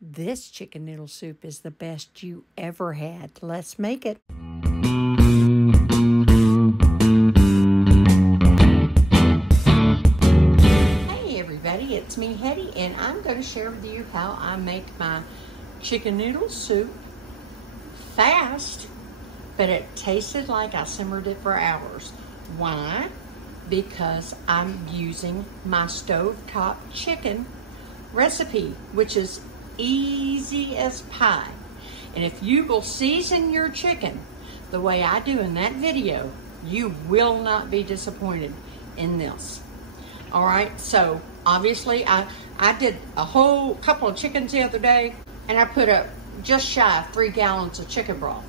This chicken noodle soup is the best you ever had. Let's make it. Hey everybody, it's me, Hetty, and I'm going to share with you how I make my chicken noodle soup fast, but it tasted like I simmered it for hours. Why? Because I'm using my stovetop chicken recipe, which is easy as pie. And if you will season your chicken the way I do in that video, you will not be disappointed in this. All right, so obviously I did a whole couple of chickens the other day, and I put up just shy of 3 gallons of chicken broth.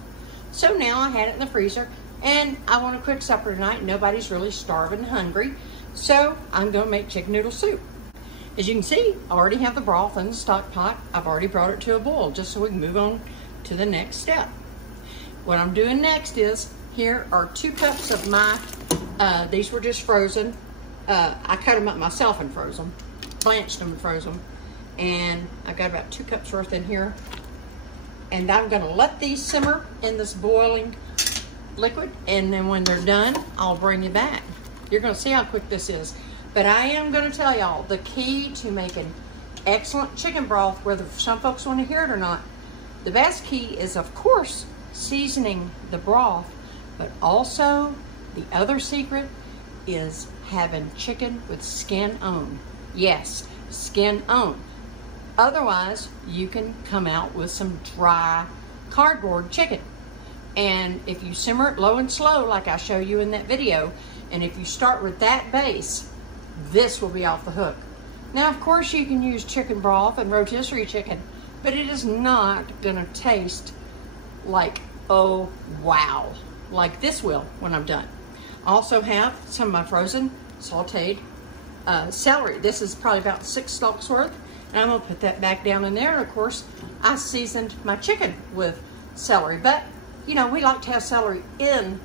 So now I had it in the freezer, and I want a quick supper tonight. Nobody's really starving and hungry, so I'm gonna make chicken noodle soup. As you can see, I already have the broth in the stock pot. I've already brought it to a boil just so we can move on to the next step. What I'm doing next is, here are 2 cups of my, these were just frozen. I cut them up myself and froze them, blanched them and froze them. And I got about 2 cups worth in here. And I'm gonna let these simmer in this boiling liquid, and then when they're done, I'll bring you back. You're gonna see how quick this is. But I am gonna tell y'all, the key to making excellent chicken broth, whether some folks wanna hear it or not, the best key is, of course, seasoning the broth, but also the other secret is having chicken with skin on. Yes, skin on. Otherwise, you can come out with some dry cardboard chicken. And if you simmer it low and slow, like I show you in that video, and if you start with that base, this will be off the hook. Now, of course, you can use chicken broth and rotisserie chicken, but it is not gonna taste like, oh, wow, like this will when I'm done. I also have some of my frozen sauteed celery. This is probably about 6 stalks worth, and I'm gonna put that back down in there. And of course, I seasoned my chicken with celery, but you know, we like to have celery in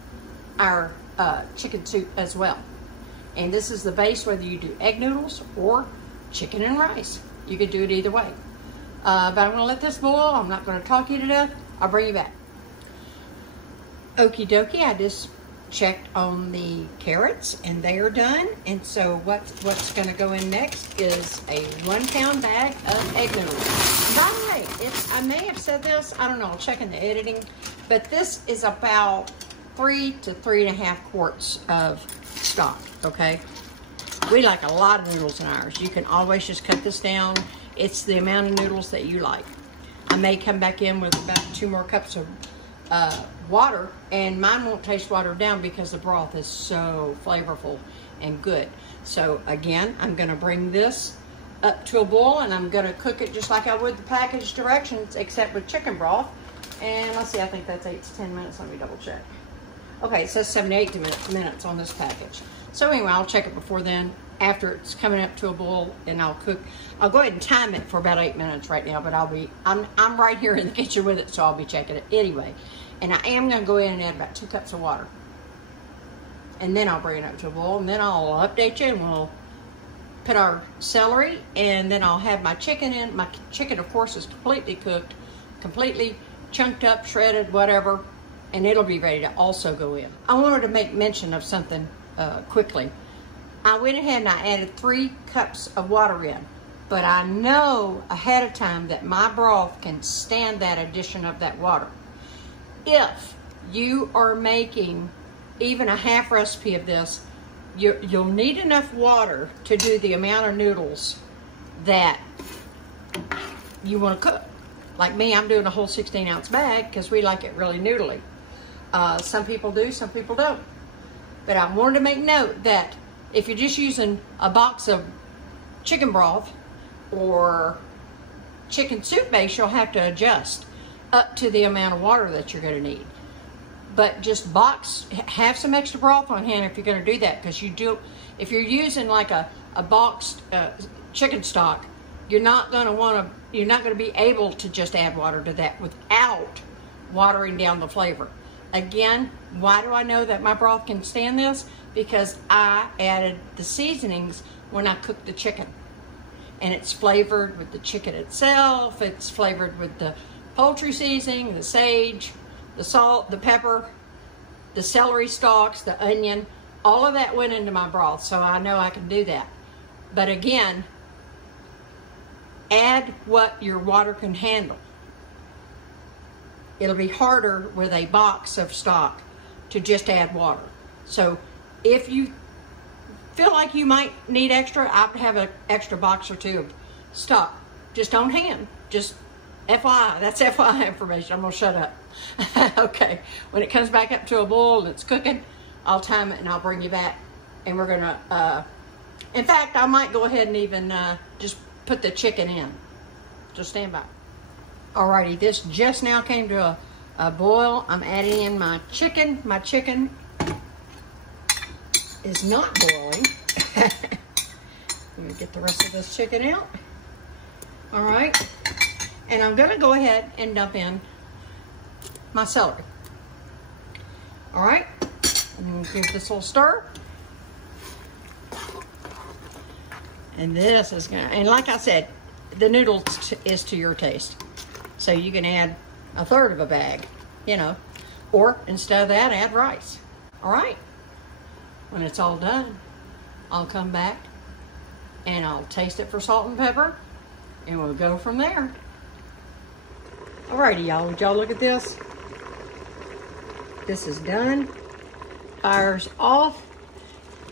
our chicken soup as well. And this is the base, whether you do egg noodles or chicken and rice. You could do it either way. But I'm gonna let this boil. I'm not gonna talk you to death. I'll bring you back. Okie dokie, I just checked on the carrots and they are done. And so what's gonna go in next is a 1-pound bag of egg noodles. By the way, I may have said this, I don't know, I'll check in the editing, but this is about 3 to 3.5 quarts of stock, okay? We like a lot of noodles in ours. You can always just cut this down. It's the amount of noodles that you like. I may come back in with about 2 more cups of water, and mine won't taste watered down because the broth is so flavorful and good. So again, I'm gonna bring this up to a boil, and I'm gonna cook it just like I would the package directions, except with chicken broth. And let's see, I think that's 8 to 10 minutes. Let me double check. Okay, it says 7 to 8 minutes on this package. So anyway, I'll check it before then, after it's coming up to a boil, and I'll cook. I'll go ahead and time it for about 8 minutes right now, but I'm right here in the kitchen with it, so I'll be checking it anyway. And I am gonna go in and add about 2 cups of water. And then I'll bring it up to a boil, and then I'll update you, and we'll put our celery, and then I'll have my chicken in. My chicken, of course, is completely cooked, completely chunked up, shredded, whatever, and it'll be ready to also go in. I wanted to make mention of something quickly. I went ahead and I added 3 cups of water in, but I know ahead of time that my broth can stand that addition of that water. If you are making even a half recipe of this, you'll need enough water to do the amount of noodles that you want to cook. Like me, I'm doing a whole 16-ounce bag because we like it really noodly. Some people do, some people don't. But I wanted to make note that if you're just using a box of chicken broth or chicken soup base, you'll have to adjust up to the amount of water that you're going to need. But just have some extra broth on hand if you're going to do that, because if you're using like a boxed chicken stock, you're not going to be able to just add water to that without watering down the flavor. Again, why do I know that my broth can stand this? Because I added the seasonings when I cooked the chicken. and it's flavored with the chicken itself. It's flavored with the poultry seasoning, the sage, the salt, the pepper, the celery stalks, the onion. All of that went into my broth, so I know I can do that. But again, add what your water can handle. It'll be harder with a box of stock to just add water. So if you feel like you might need extra, I would have an extra box or two of stock just on hand. Just FYI, that's FYI information. I'm gonna shut up. Okay, when it comes back up to a boil and it's cooking, I'll time it and I'll bring you back. And we're gonna, in fact, I might go ahead and even just put the chicken in. Just stand by. Alrighty, this just now came to a boil. I'm adding in my chicken. My chicken is not boiling. Let me get the rest of this chicken out. All right, and I'm gonna go ahead and dump in my celery. All right, and give this a little stir. And this is gonna, and like I said, the noodles is to your taste. So you can add a third of a bag, you know, or instead of that, add rice. All right, when it's all done, I'll come back and I'll taste it for salt and pepper, and we'll go from there. Alrighty, y'all, would y'all look at this? This is done, fire's off,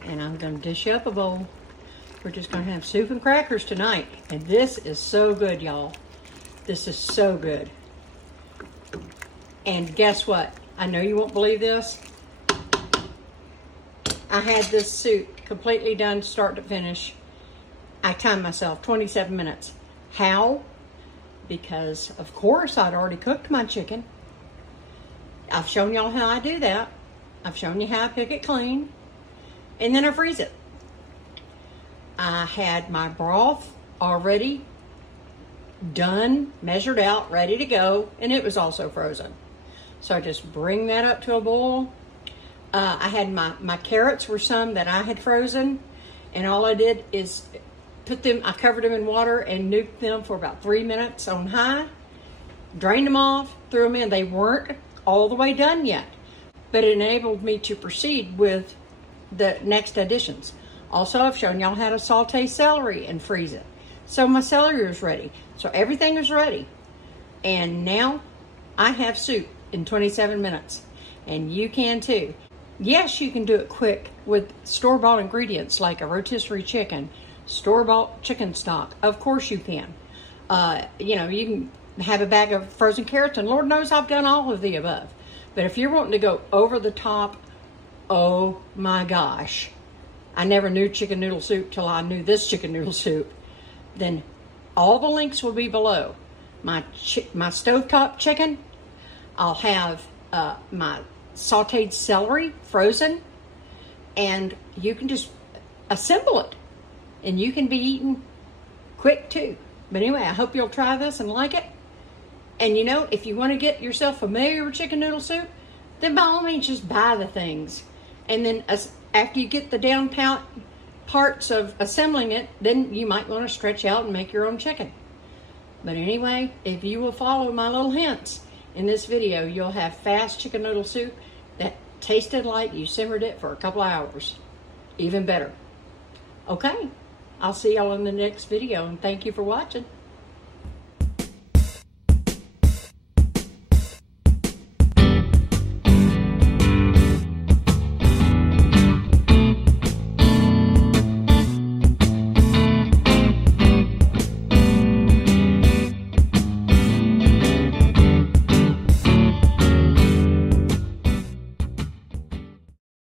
and I'm gonna dish up a bowl. We're just gonna have soup and crackers tonight, and this is so good, y'all. This is so good. And guess what? I know you won't believe this. I had this soup completely done start to finish. I timed myself 27 minutes. How? Because of course I'd already cooked my chicken. I've shown y'all how I do that. I've shown you how I pick it clean. And then I freeze it. I had my broth already done, measured out, ready to go, and it was also frozen. So I just bring that up to a boil. I had my carrots were some that I had frozen, and all I did is put them, I covered them in water and nuked them for about 3 minutes on high, drained them off, threw them in. They weren't all the way done yet, but it enabled me to proceed with the next additions. Also, I've shown y'all how to saute celery and freeze it. So my celery is ready. So everything is ready. And now I have soup in 27 minutes. And you can too. Yes, you can do it quick with store-bought ingredients like a rotisserie chicken, store-bought chicken stock. Of course you can. You know, you can have a bag of frozen carrots, and Lord knows I've done all of the above. But if you're wanting to go over the top, oh my gosh. I never knew chicken noodle soup till I knew this chicken noodle soup. Then all the links will be below. My stovetop chicken. I'll have my sauteed celery frozen, and you can just assemble it, and you can be eating quick too. But anyway, I hope you'll try this and like it. And you know, if you want to get yourself familiar with chicken noodle soup, then by all means just buy the things, and then after you get the down parts of assembling it, then you might want to stretch out and make your own chicken. But anyway, if you will follow my little hints in this video, you'll have fast chicken noodle soup that tasted like you simmered it for a couple of hours. Even better. Okay, I'll see y'all in the next video, and thank you for watching.